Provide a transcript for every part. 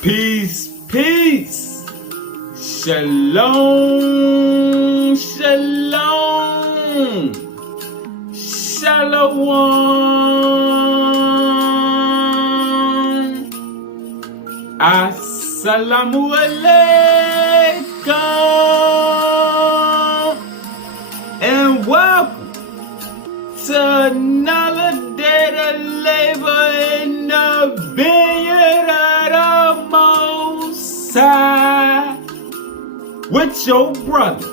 Peace, peace. Shalom, shalom. Shalom. Assalamu alaikum. And welcome to another day to labor in the vineyard of the Most High with your brother.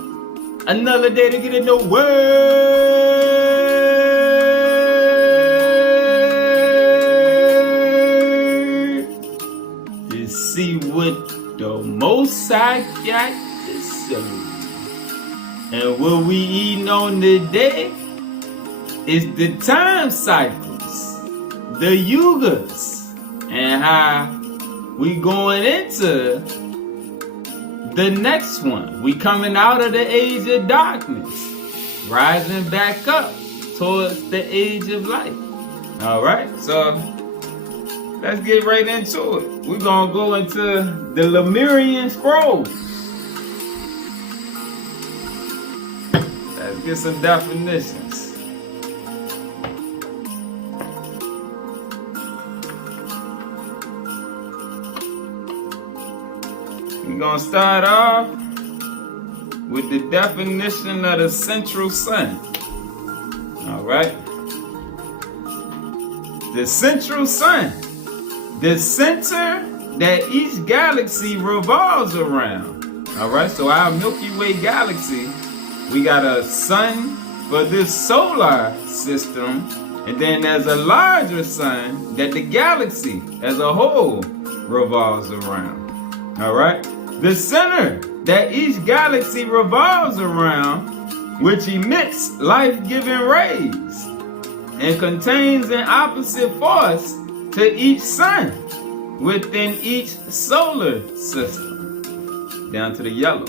Another day to get in the Word to see what the Most High got to say. And what we eating on today is the time cycles, the Yugas, and how we going into the next one. We coming out of the age of darkness, rising back up towards the age of light. All right, so let's get right into it. We're gonna go into the Lemurian scrolls. Let's get some definitions. We're going to start off with the definition of the central sun. All right. The central sun, the center that each galaxy revolves around. All right. So our Milky Way galaxy, we got a sun for this solar system, and then there's a larger sun that the galaxy as a whole revolves around. All right. The center that each galaxy revolves around, which emits life-giving rays and contains an opposite force to each sun within each solar system, down to the yellow.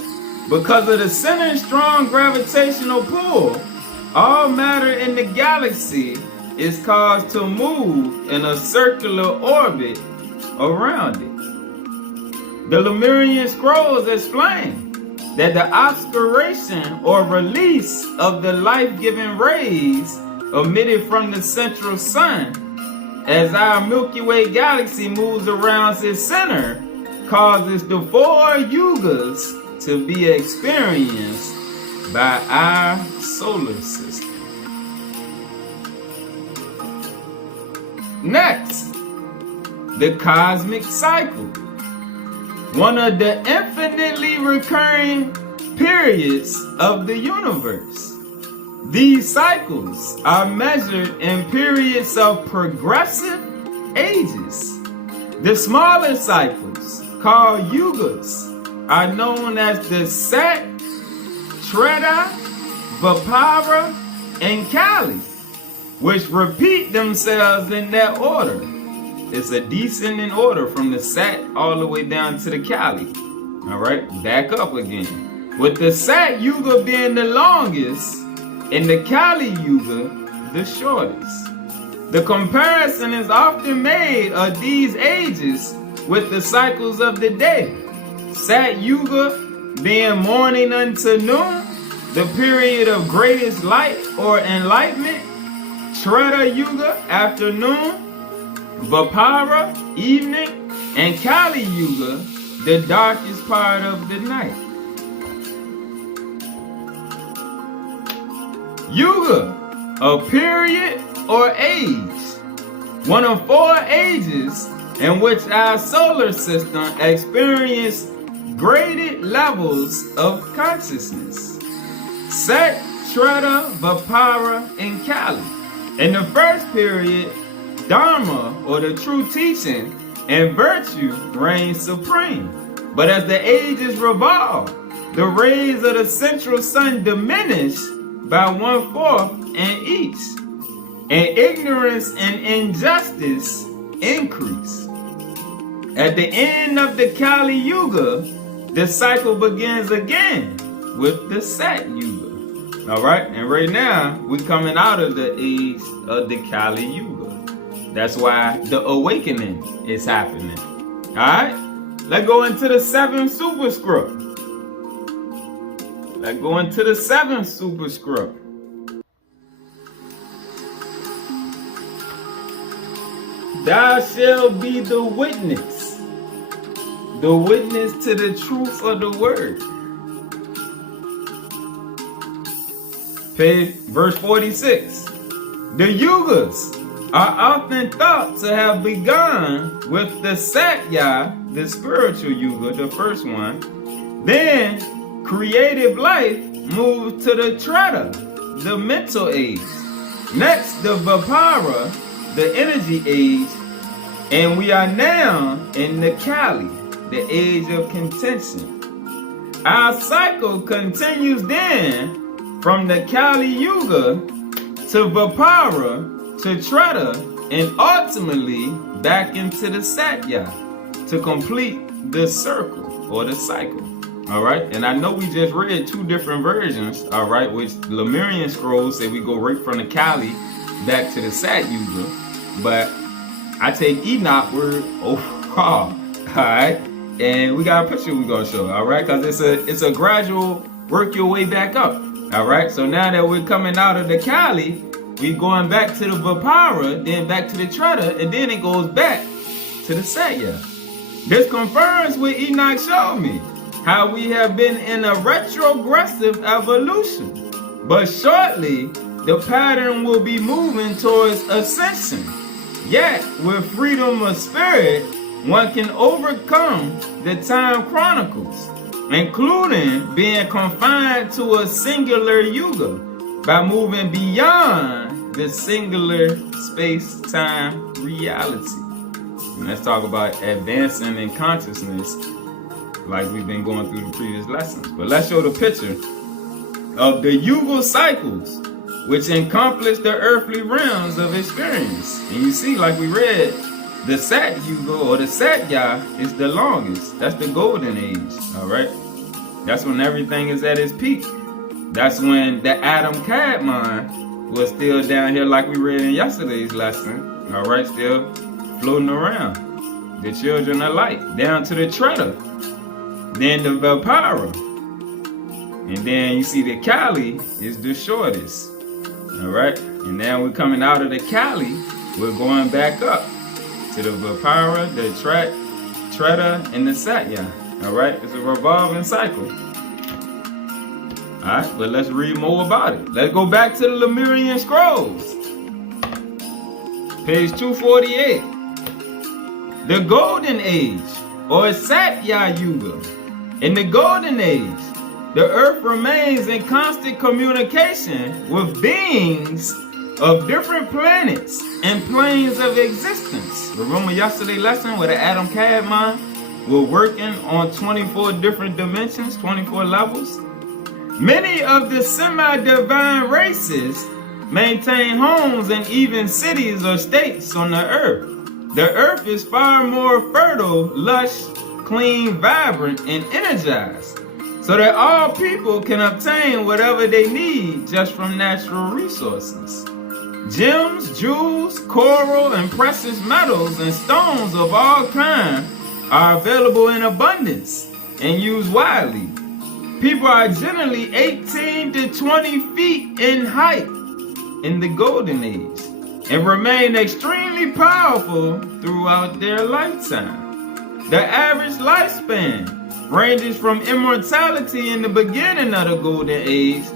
Because of the center's strong gravitational pull, all matter in the galaxy is caused to move in a circular orbit around it. The Lemurian scrolls explain that the obscuration or release of the life-giving rays emitted from the central sun as our Milky Way galaxy moves around its center causes the 4 Yugas to be experienced by our solar system. Next, the cosmic cycle. One of the infinitely recurring periods of the universe. These cycles are measured in periods of progressive ages. The smaller cycles, called Yugas, are known as the Sat, Treta, Vapara, and Kali, which repeat themselves in that order. It's a descending order from the Sat all the way down to the Kali. All right, back up again. With the Sat Yuga being the longest and the Kali Yuga the shortest. The comparison is often made of these ages with the cycles of the day. Sat Yuga being morning unto noon, the period of greatest light or enlightenment. Treta Yuga, afternoon. Vapara, evening, and Kali Yuga, the darkest part of the night. Yuga, a period or age, one of 4 ages in which our solar system experiences graded levels of consciousness. Sat, Treta, Vapara, and Kali. In the first period, Dharma, or the true teaching, and virtue reign supreme. But as the ages revolve, the rays of the central sun diminish by 1/4 in each, and ignorance and injustice increase. At the end of the Kali Yuga, the cycle begins again with the Sat Yuga. All right, and right now we're coming out of the age of the Kali Yuga. That's why the awakening is happening. All right, let's go into the seventh superscript. Let's go into the seventh superscript. Thou shalt be the witness to the truth of the word. Verse 46. The Yugas are often thought to have begun with the Satya, the spiritual Yuga, the first one. Then creative life moved to the Treta, the mental age. Next, the Vapara, the energy age. And we are now in the Kali, the age of contention. Our cycle continues then from the Kali Yuga to Vapara to Treta and ultimately back into the Satya to complete the circle or the cycle. All right, and I know we just read two different versions, all right, which Lemurian scrolls say we go right from the Kali back to the Sat Yuga, but I take Enoch word overall, all right, and we got a picture we're gonna show, all right, because it's a gradual work your way back up. All right, so now that we're coming out of the Kali, we're going back to the Vapara, then back to the Treta, and then it goes back to the Satya. This confirms what Enoch showed me, how we have been in a retrogressive evolution. But shortly, the pattern will be moving towards ascension. Yet, with freedom of spirit, one can overcome the time chronicles, including being confined to a singular yuga by moving beyond the singular space-time reality. And let's talk about advancing in consciousness like we've been going through the previous lessons. But let's show the picture of the yuga cycles, which encompass the earthly realms of experience. And you see, like we read, the Sat Yuga or the Satya is the longest. That's the golden age, all right? That's when everything is at its peak. That's when the Adam Cadmon was still down here like we read in yesterday's lesson, all right? Still floating around. The children of light, down to the Treta. Then the Vapara. And then you see the Kali is the shortest, all right? And now we're coming out of the Kali, we're going back up to the Vapara, the Treta, and the Satya. All right, it's a revolving cycle. All right, but let's read more about it. Let's go back to the Lemurian scrolls. Page 248. The Golden Age, or Satya Yuga. In the Golden Age, the earth remains in constant communication with beings of different planets and planes of existence. Remember yesterday's lesson where the Adam Cadmon were working on 24 different dimensions, 24 levels? Many of the semi-divine races maintain homes and even cities or states on the earth. The earth is far more fertile, lush, clean, vibrant, and energized, so that all people can obtain whatever they need just from natural resources. Gems, jewels, coral, and precious metals and stones of all kinds are available in abundance and used widely. People are generally 18 to 20 feet in height in the Golden Age and remain extremely powerful throughout their lifetime. The average lifespan ranges from immortality in the beginning of the Golden Age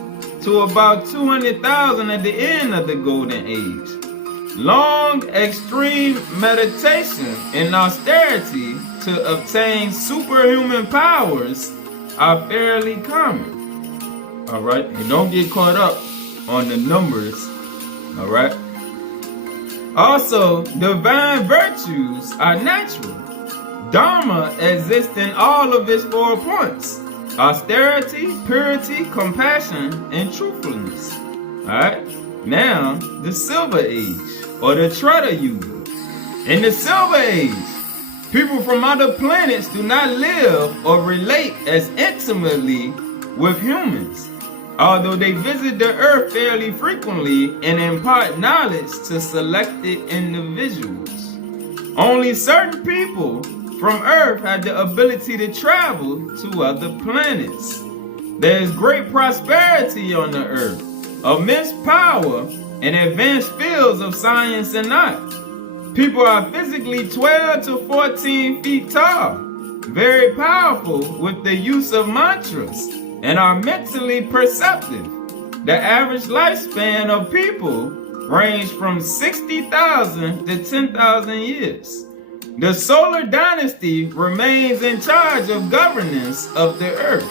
to about 200,000 at the end of the Golden Age. Long, extreme meditation and austerity to obtain superhuman powers are fairly common. All right, and don't get caught up on the numbers. All right. Also, divine virtues are natural. Dharma exists in all of its 4 points: austerity, purity, compassion, and truthfulness. Alright? Now, the Silver Age, or the Treta Yuga. In the Silver Age, people from other planets do not live or relate as intimately with humans. although they visit the earth fairly frequently and impart knowledge to selected individuals. Only certain people from Earth have the ability to travel to other planets. There is great prosperity on the Earth, immense power, and advanced fields of science and art. People are physically 12 to 14 feet tall, very powerful with the use of mantras, and are mentally perceptive. The average lifespan of people range from 60,000 to 10,000 years. The solar dynasty remains in charge of governance of the earth.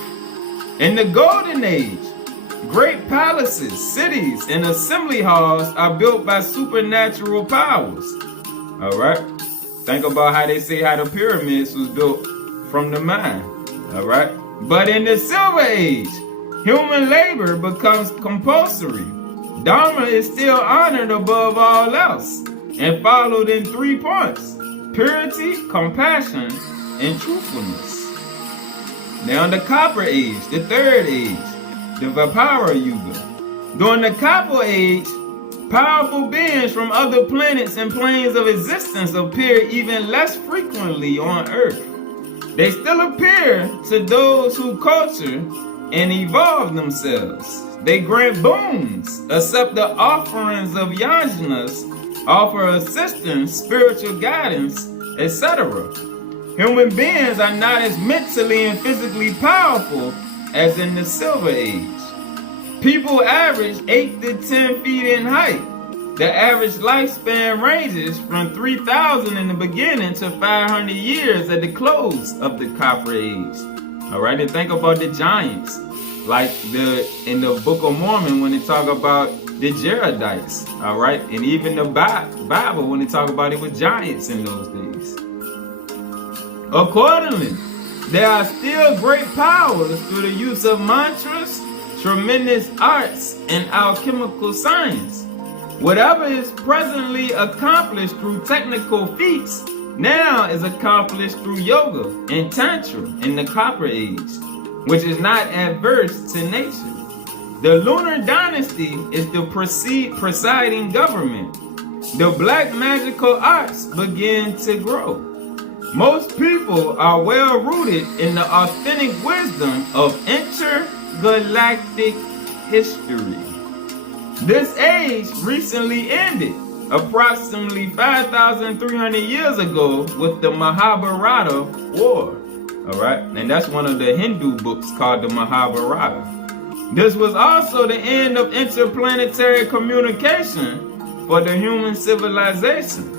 In the golden age, great palaces, cities, and assembly halls are built by supernatural powers. All right? Think about how they say how the pyramids was built from the mind. All right? But in the silver age, human labor becomes compulsory. Dharma is still honored above all else and followed in 3 points: purity, compassion, and truthfulness. Now in the Copper Age, the third age, the Vapara Yuga. During the Copper Age, powerful beings from other planets and planes of existence appear even less frequently on Earth. They still appear to those who culture and evolve themselves. They grant boons, accept the offerings of yajnas, offer assistance, spiritual guidance, etc. Human beings are not as mentally and physically powerful as in the Silver Age. People average 8 to 10 feet in height. The average lifespan ranges from 3,000 in the beginning to 500 years at the close of the Copper Age. All right, and think about the giants, like in the Book of Mormon when they talk about the Jaredites. All right, and even the Bible when they talk about it with giants in those days. Accordingly, there are still great powers through the use of mantras, tremendous arts, and alchemical science. Whatever is presently accomplished through technical feats now is accomplished through yoga and tantra in the Copper Age, which is not adverse to nature. The lunar dynasty is the presiding government. The black magical arts begin to grow. Most people are well rooted in the authentic wisdom of intergalactic history. This age recently ended, approximately 5,300 years ago, with the Mahabharata War. All right, and that's one of the Hindu books called the Mahabharata. This was also the end of interplanetary communication for the human civilization.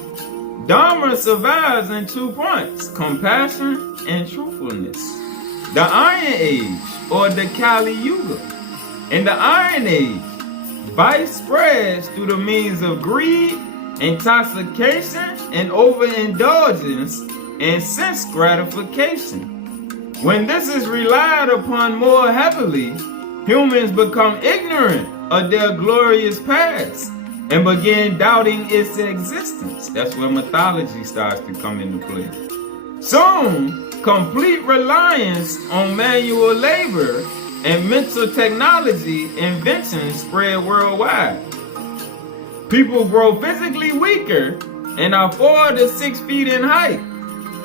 Dharma survives in 2 points: compassion and truthfulness. The Iron Age, or the Kali Yuga. In the Iron Age, vice spreads through the means of greed, intoxication, and overindulgence and sense gratification. When this is relied upon more heavily, humans become ignorant of their glorious past and begin doubting its existence. That's where mythology starts to come into play. Soon, complete reliance on manual labor and mental technology inventions spread worldwide. People grow physically weaker and are 4 to 6 feet in height.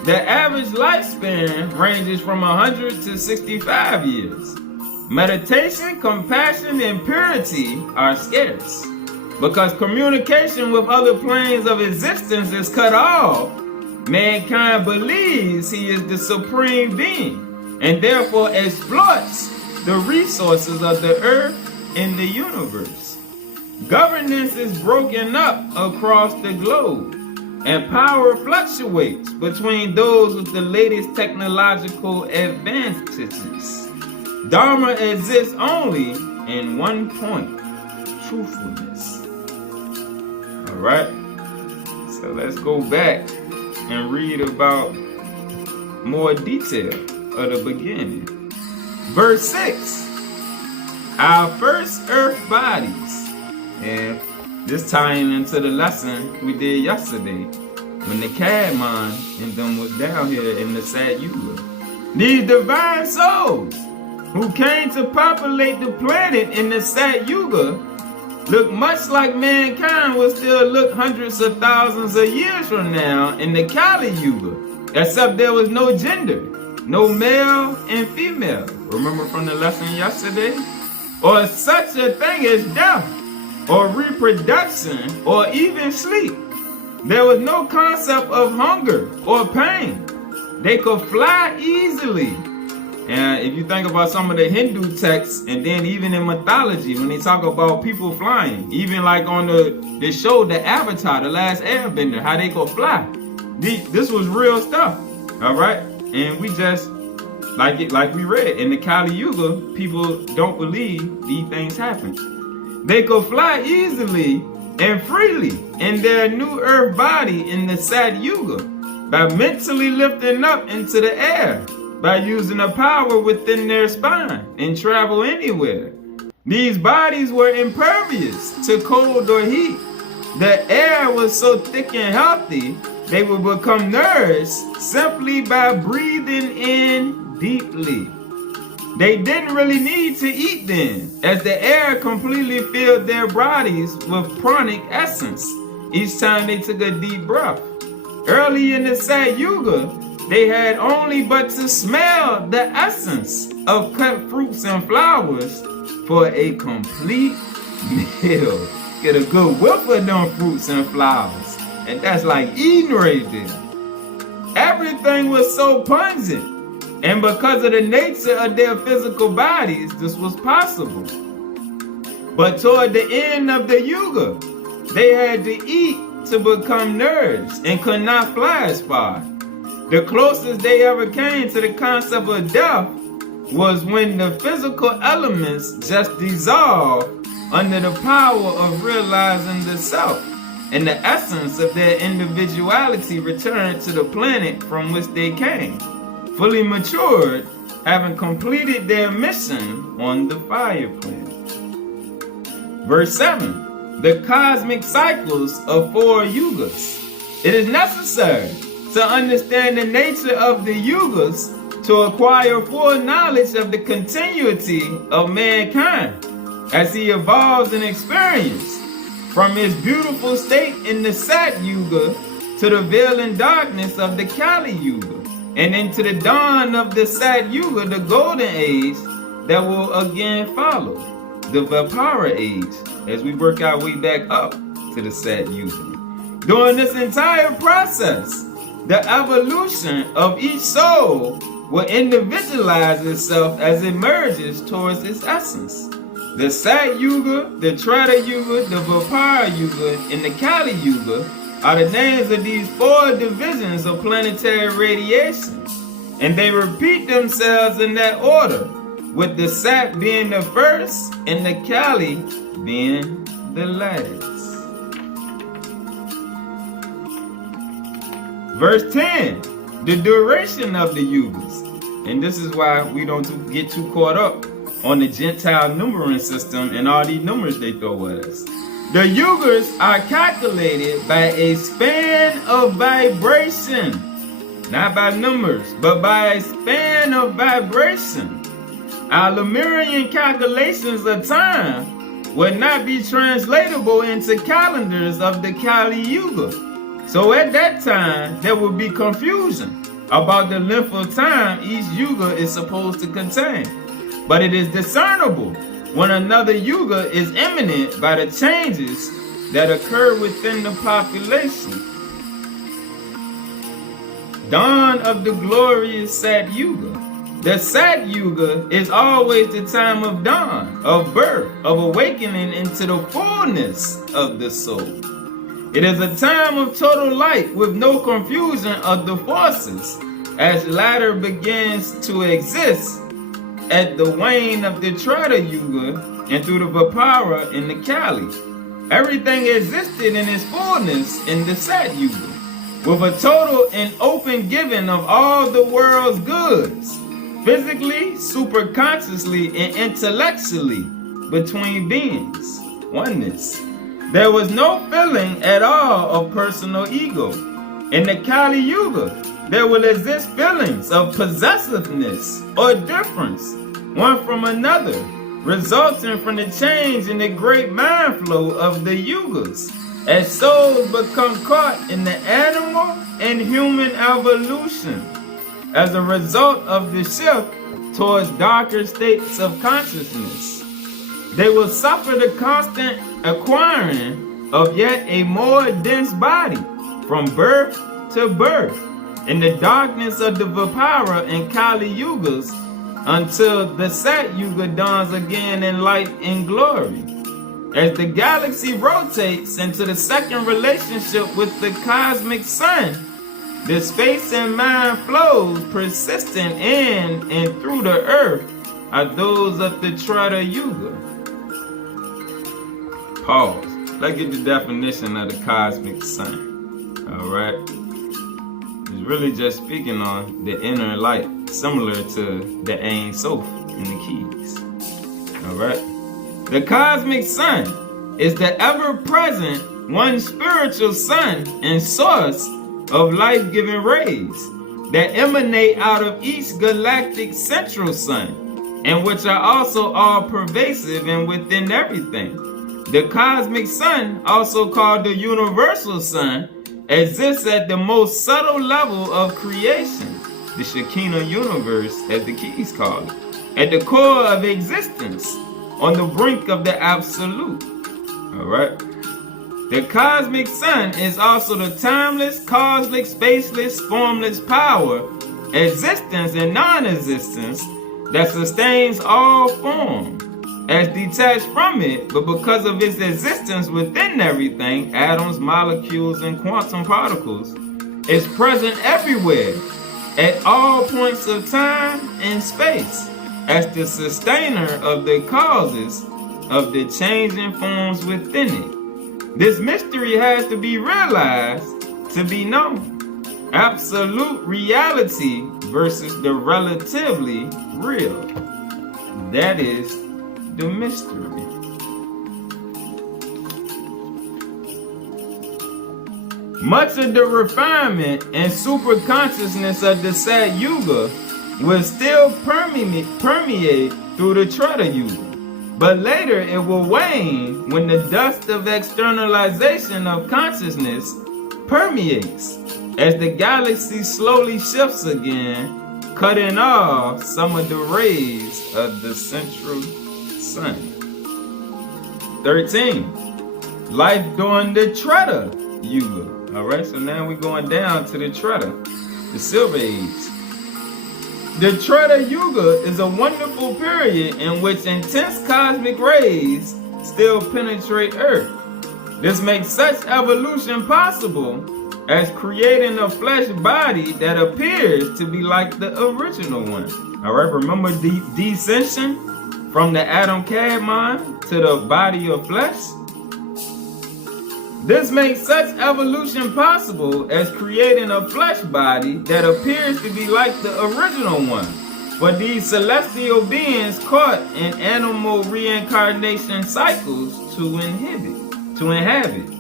The average lifespan ranges from 100 to 65 years. Meditation, compassion, and purity are scarce. Because communication with other planes of existence is cut off, mankind believes he is the supreme being and therefore exploits the resources of the earth and the universe. Governance is broken up across the globe, and power fluctuates between those with the latest technological advantages. Dharma exists only in 1 point: truthfulness. All right, so let's go back and read about more detail of the beginning. Verse 6, our first earth bodies. And this tying into the lesson we did yesterday when the Cadmon and them was down here in the Sad Yuga. These divine souls, who came to populate the planet in the Satya Yuga, look much like mankind will still look hundreds of thousands of years from now in the Kali Yuga, except there was no gender, no male and female. Remember from the lesson yesterday? Or such a thing as death, or reproduction, or even sleep. There was no concept of hunger or pain. They could fly easily. And if you think about some of the Hindu texts, and then even in mythology, when they talk about people flying, even like on the show, the Avatar, The Last Airbender, how they could fly. This was real stuff, all right? And we just, like we read, in the Kali Yuga, people don't believe these things happen. They could fly easily and freely in their new earth body in the Satya Yuga by mentally lifting up into the air, by using the power within their spine and travel anywhere. These bodies were impervious to cold or heat. The air was so thick and healthy, they would become nourished simply by breathing in deeply. They didn't really need to eat then, as the air completely filled their bodies with pranic essence each time they took a deep breath. Early in the Satya Yuga, they had only but to smell the essence of cut fruits and flowers for a complete meal. Get a good whiff of them fruits and flowers, and that's like eating right there. Everything was so pungent, and because of the nature of their physical bodies, this was possible. But toward the end of the Yuga, they had to eat to become nourished and could not fly as far. The closest they ever came to the concept of death was when the physical elements just dissolved under the power of realizing the self, and the essence of their individuality returned to the planet from which they came, fully matured, having completed their mission on the fire planet. Verse 7, the cosmic cycles of 4 yugas. It is necessary to understand the nature of the yugas to acquire full knowledge of the continuity of mankind as he evolves in experience from his beautiful state in the Satya Yuga to the veiling darkness of the Kali Yuga, and into the dawn of the Satya Yuga, the golden age that will again follow, the Vapara age, as we work our way back up to the Satya Yuga. During this entire process, the evolution of each soul will individualize itself as it merges towards its essence. The Satya Yuga, the Treta Yuga, the Vapara Yuga, and the Kali Yuga are the names of these 4 divisions of planetary radiation, and they repeat themselves in that order, with the Sat being the first and the Kali being the last. Verse 10, the duration of the yugas. And this is why we don't get too caught up on the Gentile numbering system and all these numbers they throw at us. The yugas are calculated by a span of vibration, not by numbers, but by a span of vibration. Our Lemurian calculations of time would not be translatable into calendars of the Kali Yuga. So at that time, there would be confusion about the length of time each yuga is supposed to contain. But it is discernible when another yuga is imminent by the changes that occur within the population. Dawn of the glorious Satya Yuga. The Satya Yuga is always the time of dawn, of birth, of awakening into the fullness of the soul. It is a time of total light with no confusion of the forces, as latter begins to exist at the wane of the Treta Yuga and through the Vapara in the Kali. Everything existed in its fullness in the Satya Yuga, with a total and open giving of all the world's goods, physically, superconsciously, and intellectually between beings, oneness. There was no feeling at all of personal ego. In the Kali Yuga, there will exist feelings of possessiveness or difference, one from another, resulting from the change in the great mind flow of the Yugas, as souls become caught in the animal and human evolution as a result of the shift towards darker states of consciousness. They will suffer the constant acquiring of yet a more dense body from birth to birth in the darkness of the Vipara and Kali Yugas until the Sat Yuga dawns again in light and glory. As the galaxy rotates into the second relationship with the cosmic sun, the space and mind flows persistent in and through the earth are those of the Treta Yuga. Pause. Let's get the definition of the cosmic sun. Alright? It's really just speaking on the inner light, similar to the Ein Sof in the keys. Alright? The cosmic sun is the ever-present one spiritual sun and source of life-giving rays that emanate out of each galactic central sun, and which are also all pervasive and within everything. The cosmic sun, also called the universal sun, exists at the most subtle level of creation, the Shekinah universe as the keys call it, at the core of existence, on the brink of the absolute. Alright? The cosmic sun is also the timeless, causeless, spaceless, formless power, existence and non-existence that sustains all form, as detached from it, but because of its existence within everything, atoms, molecules, and quantum particles, is present everywhere, at all points of time and space, as the sustainer of the causes of the changing forms within it. This mystery has to be realized to be known. Absolute reality versus the relatively real. That is the mystery. Much of the refinement and super consciousness of the Sat Yuga will still permeate through the Treta Yuga, but later it will wane when the dust of externalization of consciousness permeates, as the galaxy slowly shifts again, cutting off some of the rays of the central sun. 13. Life during the Treta Yuga. Alright, so now we're going down to the Treta, the Silver Age. The Treta Yuga is a wonderful period in which intense cosmic rays still penetrate Earth. This makes such evolution possible as creating a flesh body that appears to be like the original one. Alright, remember the descension from the Adam Kadmon to the body of flesh? This makes such evolution possible as creating a flesh body that appears to be like the original one for these celestial beings caught in animal reincarnation cycles to inhabit.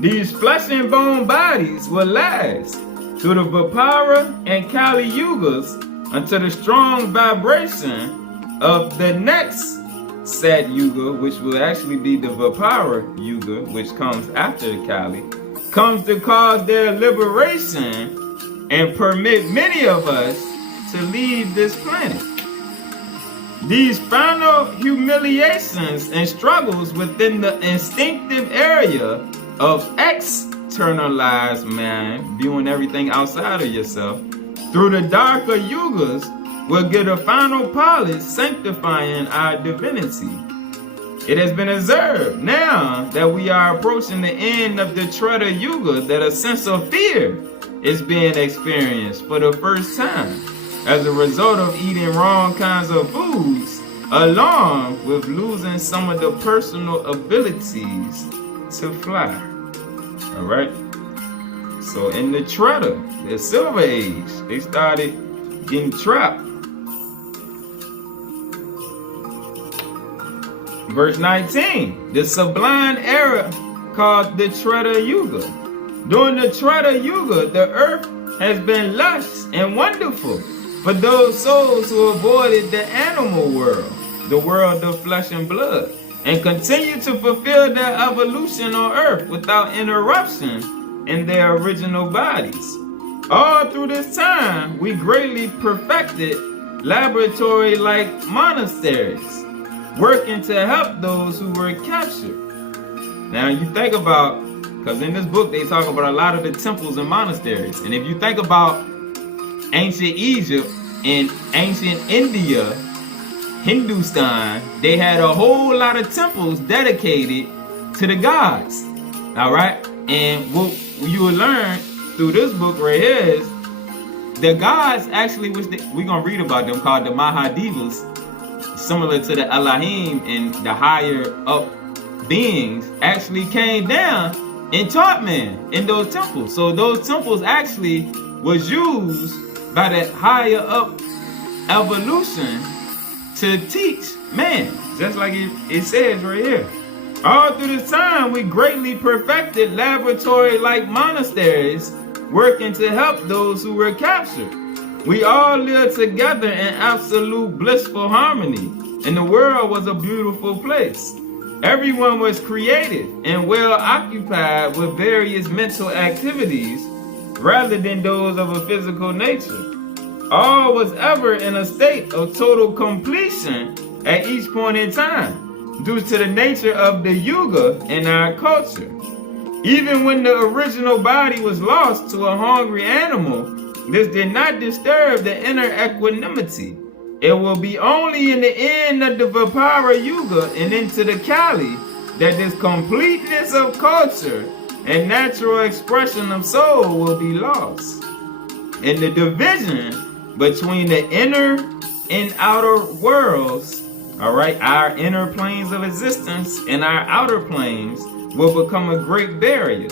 These flesh and bone bodies will last through the Vipara and Kali Yugas until the strong vibration of the next Sat Yuga, which will actually be the Vipara Yuga, which comes after the Kali, comes to cause their liberation and permit many of us to leave this planet. These final humiliations and struggles within the instinctive area of externalized mind, viewing everything outside of yourself, through the darker yugas, will get a final polish sanctifying our divinity. It has been observed now that we are approaching the end of the Treta Yuga that a sense of fear is being experienced for the first time as a result of eating wrong kinds of foods, along with losing some of the personal abilities to fly. Alright? So in the Treta, the Silver Age, they started getting trapped. Verse 19, the sublime era called the Treta Yuga. During the Treta Yuga, the earth has been lush and wonderful, for those souls who avoided the animal world, the world of flesh and blood, and continue to fulfill their evolution on earth without interruption in their original bodies. All through this time, we greatly perfected laboratory-like monasteries, working to help those who were captured. Now you think about, because in this book they talk about a lot of the temples and monasteries, and if you think about ancient Egypt and ancient India, Hindustan, they had a whole lot of temples dedicated to the gods. All right, and what you will learn through this book right here is the gods actually, which we're gonna read about them, called the Mahadevas, similar to the Elohim and the higher up beings, actually came down and taught men in those temples. So those temples actually was used by the higher up evolution to teach man, just like it says right here. All through this time, we greatly perfected laboratory-like monasteries, working to help those who were captured. We all lived together in absolute blissful harmony, and the world was a beautiful place. Everyone was creative and well occupied with various mental activities rather than those of a physical nature. All was ever in a state of total completion at each point in time, due to the nature of the Yuga in our culture. Even when the original body was lost to a hungry animal, this did not disturb the inner equanimity. It will be only in the end of the Vipara Yuga and into the Kali that this completeness of culture and natural expression of soul will be lost. And the division between the inner and outer worlds, all right, our inner planes of existence and our outer planes will become a great barrier.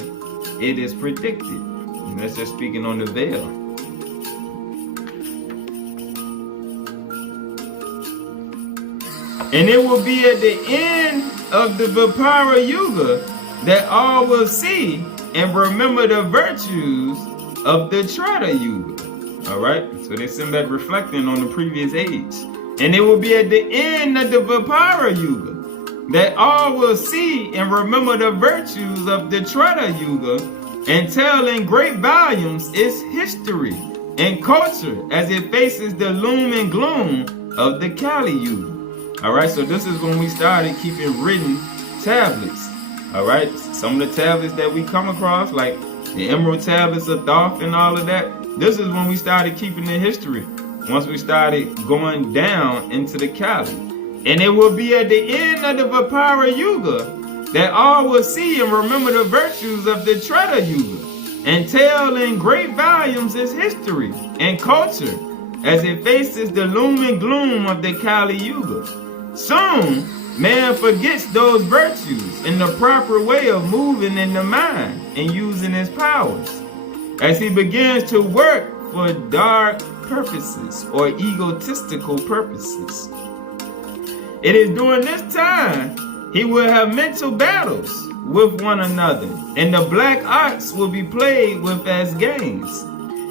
It is predicted. And that's just speaking on the veil. And it will be at the end of the Vipara Yuga that all will see and remember the virtues of the Treta Yuga. All right, so they send back reflecting on the previous age. And it will be at the end of the Vipara Yuga that all will see and remember the virtues of the Treta Yuga and tell in great volumes its history and culture as it faces the loom and gloom of the Kali Yuga. All right, so this is when we started keeping written tablets. All right, some of the tablets that we come across, like the emerald tablets of Thoth and all of that, this is when we started keeping the history, once we started going down into the Kali. And it will be at the end of the Vipara Yuga that all will see and remember the virtues of the Treta Yuga and tell in great volumes its history and culture as it faces the loom and gloom of the Kali Yuga. Soon, man forgets those virtues in the proper way of moving in the mind and using his powers, as he begins to work for dark purposes or egotistical purposes. It is during this time he will have mental battles with one another, and the black arts will be played with as games.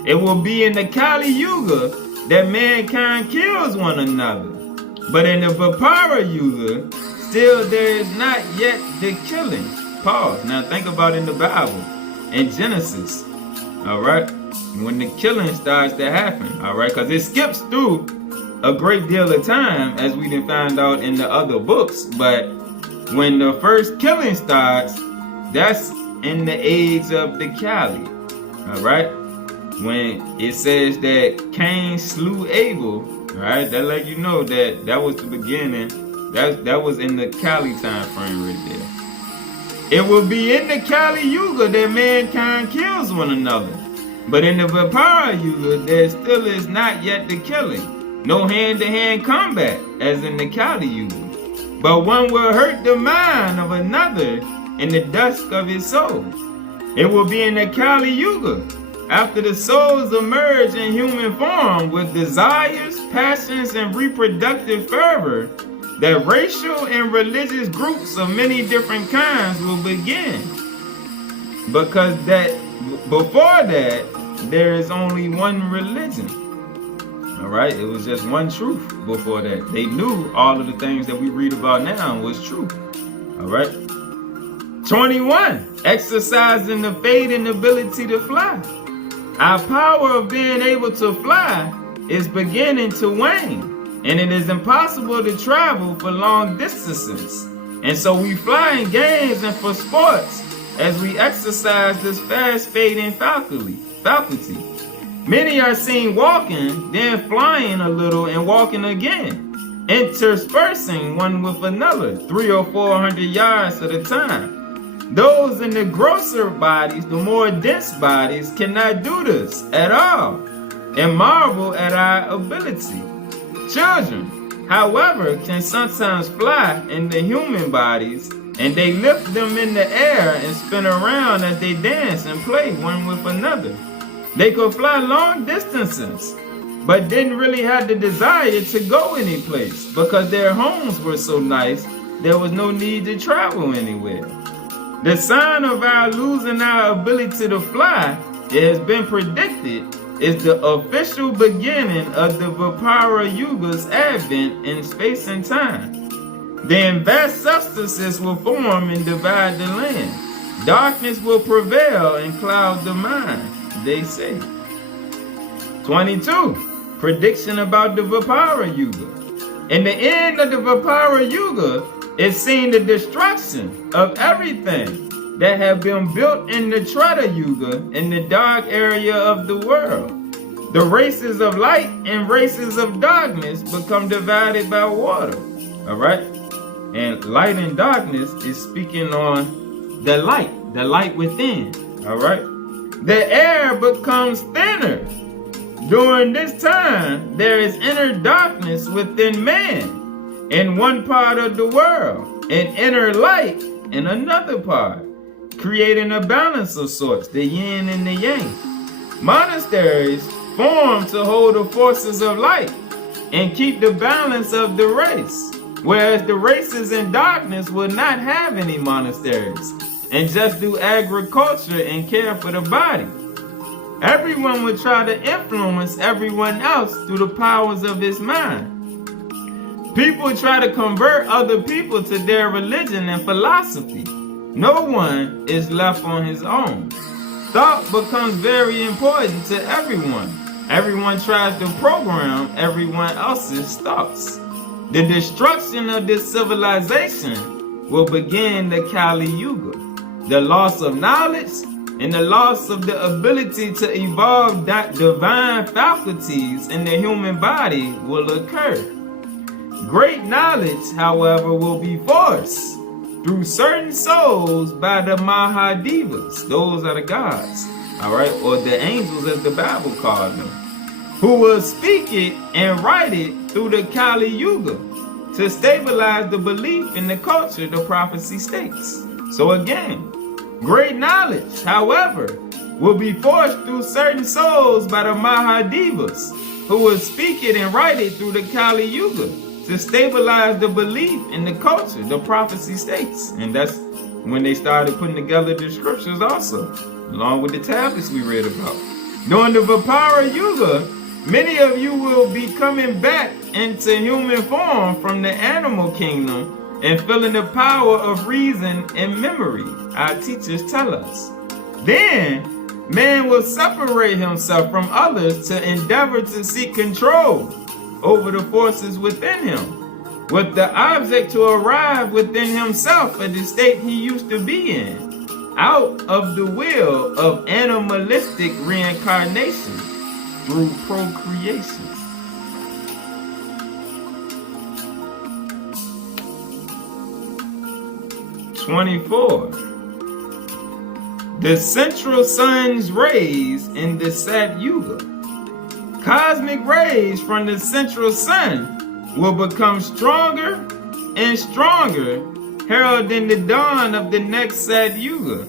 It will be in the Kali Yuga that mankind kills one another. But in the Vipara Yuga, still there is not yet the killing. Pause. Now think about in the Bible, in Genesis, all right, when the killing starts to happen, all right, because it skips through a great deal of time, as we didn't find out in the other books. But when the first killing starts, that's in the age of the Kali, all right, when it says that Cain slew Abel. All right, that let you know that that was the beginning. That was in the Kali time frame right there. It will be in the Kali Yuga that mankind kills one another. But in the Vipara Yuga, there still is not yet the killing. No hand-to-hand combat as in the Kali Yuga. But one will hurt the mind of another in the dusk of his soul. It will be in the Kali Yuga, after the souls emerge in human form with desires, passions, and reproductive fervor, that racial and religious groups of many different kinds will begin. Because that before that, there is only one religion. All right, it was just one truth before that. They knew all of the things that we read about now was true. All right. 21, exercising the fading ability to fly. Our power of being able to fly is beginning to wane, and it is impossible to travel for long distances. And so we fly in games and for sports as we exercise this fast fading faculty. Many are seen walking, then flying a little and walking again, interspersing one with another, 300 or 400 yards at a time. Those in the grosser bodies, the more dense bodies, cannot do this at all and marvel at our ability. Children, however, can sometimes fly in the human bodies, and they lift them in the air and spin around as they dance and play one with another. They could fly long distances, but didn't really have the desire to go any place because their homes were so nice, there was no need to travel anywhere. The sign of our losing our ability to fly, it has been predicted, is the official beginning of the Vapara Yuga's advent in space and time. Then vast substances will form and divide the land. Darkness will prevail and cloud the mind, they say. 22, prediction about the Vapara Yuga. In the end of the Vapara Yuga, is seen the destruction of everything that have been built in the Treta Yuga in the dark area of the world. The races of light and races of darkness become divided by water. All right? And light and darkness is speaking on the light within. All right? The air becomes thinner. During this time, there is inner darkness within man in one part of the world, and inner light in another part, creating a balance of sorts, the yin and the yang. Monasteries form to hold the forces of light and keep the balance of the race, whereas the races in darkness will not have any monasteries and just do agriculture and care for the body. Everyone will try to influence everyone else through the powers of his mind. People try to convert other people to their religion and philosophy. No one is left on his own. Thought becomes very important to everyone. Everyone tries to program everyone else's thoughts. The destruction of this civilization will begin the Kali Yuga. The loss of knowledge and the loss of the ability to evolve divine faculties in the human body will occur. Great knowledge, however, will be forced through certain souls by the Mahadevas. Those are the gods, all right, or the angels as the Bible called them, who will speak it and write it through the Kali Yuga to stabilize the belief in the culture the prophecy states. So again, great knowledge, however, will be forced through certain souls by the Mahadevas, who will speak it and write it through the Kali Yuga to stabilize the belief in the culture the prophecy states. And that's when they started putting together the scriptures also, along with the tablets we read about. During the Vapara Yuga, many of you will be coming back into human form from the animal kingdom and feeling the power of reason and memory, our teachers tell us. Then, man will separate himself from others to endeavor to seek control over the forces within him, with the object to arrive within himself at the state he used to be in, out of the will of animalistic reincarnation through procreation. The central sun's rays in the Sat Yuga. Cosmic rays from the central sun will become stronger and stronger, heralding the dawn of the next Sat Yuga.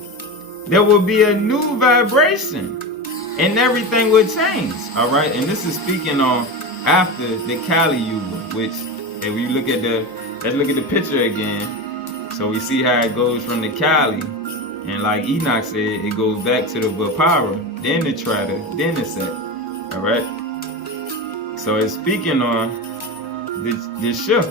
There will be a new vibration and everything will change. All right, and this is speaking on after the Kali Yuga, which if we look at let's look at the picture again. So we see how it goes from the Kali, and like Enoch said, it goes back to the Vapara, then the Treta, then the Set. All right. So it's speaking on this shift.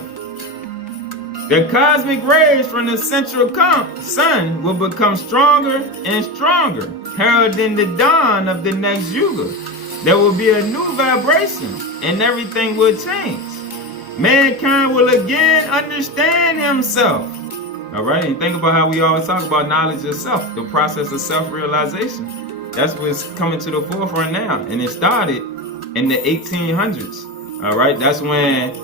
The cosmic rays from the central sun will become stronger and stronger, heralding the dawn of the next Yuga. There will be a new vibration and everything will change. Mankind will again understand himself. All right, and think about how we always talk about knowledge of self, the process of self-realization. That's what's coming to the forefront now. And it started in the 1800s. All right, that's when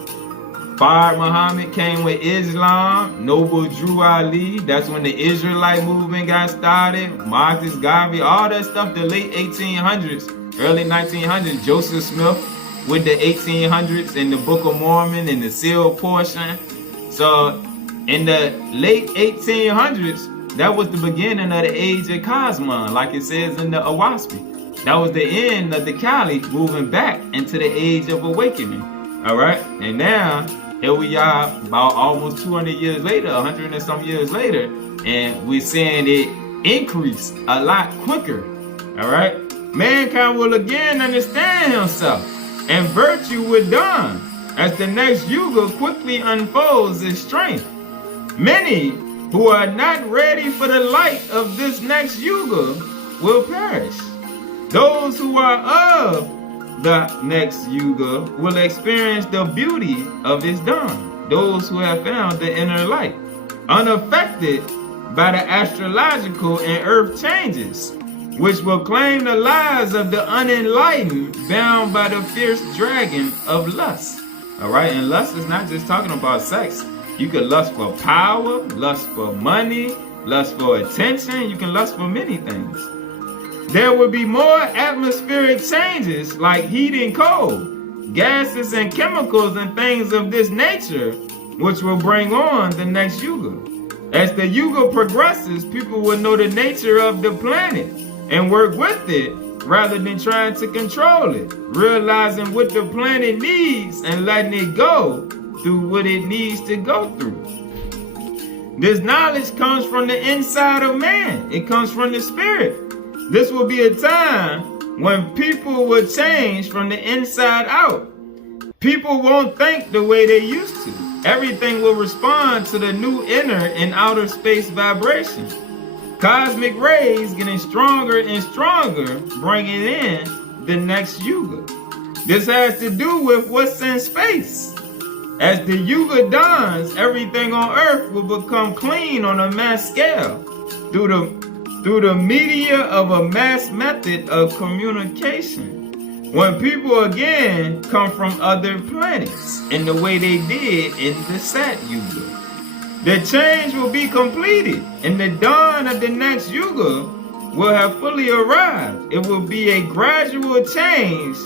Fard Muhammad came with Islam, Noble Drew Ali. That's when the Israelite movement got started. Marcus Garvey, all that stuff, the late 1800s, early 1900s. Joseph Smith with the 1800s and the Book of Mormon and the sealed portion. So in the late 1800s, that was the beginning of the age of Cosmon, like it says in the Awaspi. That was the end of the Kali, moving back into the age of awakening. All right, and now here we are about almost 200 years later, 100 and some years later, and we're seeing it increase a lot quicker. All right, mankind will again understand himself, and virtue will dawn as the next Yuga quickly unfolds its strength. Many who are not ready for the light of this next Yuga will perish. Those who are of the next Yuga will experience the beauty of its dawn. Those who have found the inner light, unaffected by the astrological and earth changes, which will claim the lives of the unenlightened, bound by the fierce dragon of lust. All right, and lust is not just talking about sex. You can lust for power, lust for money, lust for attention. You can lust for many things. There will be more atmospheric changes like heat and cold, gases and chemicals and things of this nature, which will bring on the next Yuga. As the Yuga progresses, people will know the nature of the planet and work with it rather than trying to control it, realizing what the planet needs and letting it go through what it needs to go through. This knowledge comes from the inside of man. It comes from the spirit. This will be a time when people will change from the inside out. People won't think the way they used to. Everything will respond to the new inner and outer space vibration. Cosmic rays getting stronger and stronger, bringing in the next Yuga. This has to do with what's in space. As the Yuga dawns, everything on Earth will become clean on a mass scale through the media of a mass method of communication. When people again come from other planets in the way they did in the Sat Yuga. The change will be completed and the dawn of the next Yuga will have fully arrived. It will be a gradual change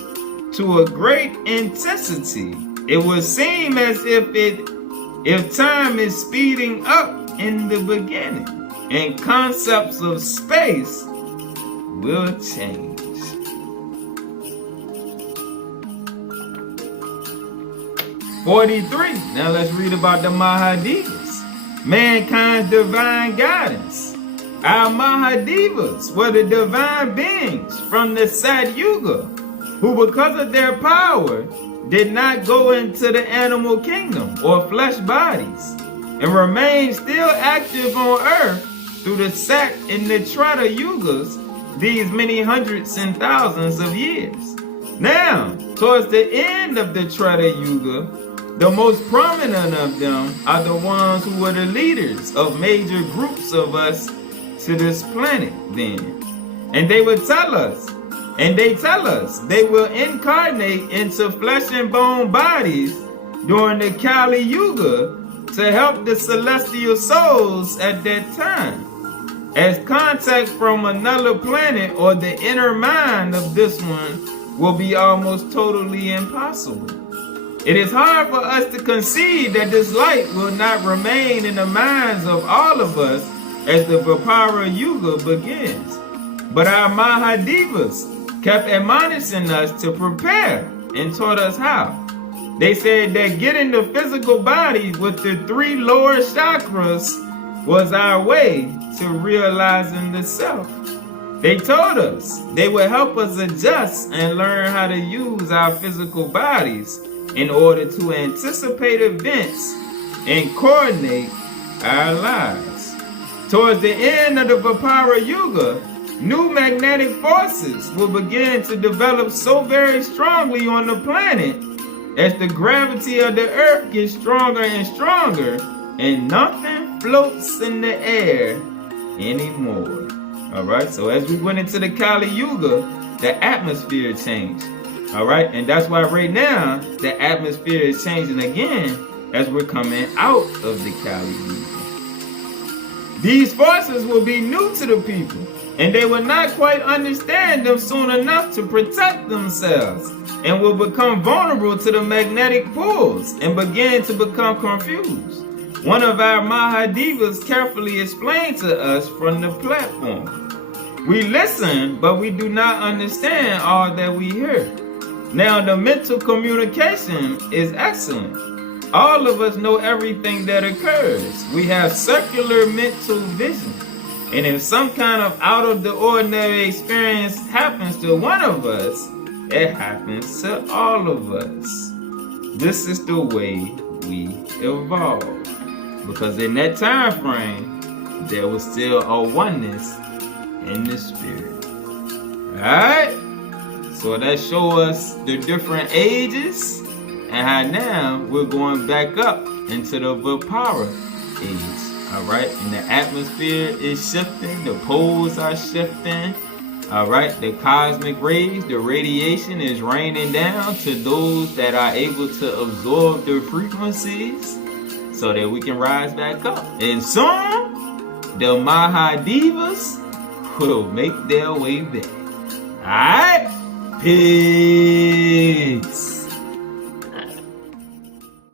to a great intensity. It will seem as if time is speeding up in the beginning and concepts of space will change. '43. Now let's read about the Mahadevas, mankind's divine guidance. Our Mahadevas were the divine beings from the Sat Yuga, who because of their power did not go into the animal kingdom or flesh bodies, and remained still active on earth through the Sat and the Treta Yugas, these many hundreds and thousands of years. Now, towards the end of the Treta Yuga, the most prominent of them are the ones who were the leaders of major groups of us to this planet then. And they would tell us, and they tell us they will incarnate into flesh and bone bodies during the Kali Yuga to help the celestial souls at that time, as contact from another planet or the inner mind of this one will be almost totally impossible. It is hard for us to conceive that this light will not remain in the minds of all of us as the Vipara Yuga begins. But our Mahadevas kept admonishing us to prepare and taught us how. They said that getting the physical body with the 3 lower chakras was our way to realizing the self. They told us they would help us adjust and learn how to use our physical bodies in order to anticipate events and coordinate our lives. Towards the end of the Vapara Yuga, new magnetic forces will begin to develop so very strongly on the planet as the gravity of the earth gets stronger and stronger, and nothing floats in the air anymore. Alright, so as we went into the Kali Yuga, the atmosphere changed. Alright, and that's why right now, the atmosphere is changing again as we're coming out of the Kali Yuga. These forces will be new to the people, and they will not quite understand them soon enough to protect themselves, and will become vulnerable to the magnetic pulls and begin to become confused. One of our Mahadevas carefully explained to us from the platform. We listen, but we do not understand all that we hear. Now, the mental communication is excellent. All of us know everything that occurs. We have circular mental vision. And if some kind of out of the ordinary experience happens to one of us, it happens to all of us. This is the way we evolve. Because in that time frame, there was still a oneness in the spirit. Alright? So that shows us the different ages and how now we're going back up into the Vapara age. Alright? And the atmosphere is shifting, the poles are shifting. Alright? The cosmic rays, the radiation is raining down to those that are able to absorb the frequencies so that we can rise back up. And soon, the Mahadevas will make their way back. Alright? Peace.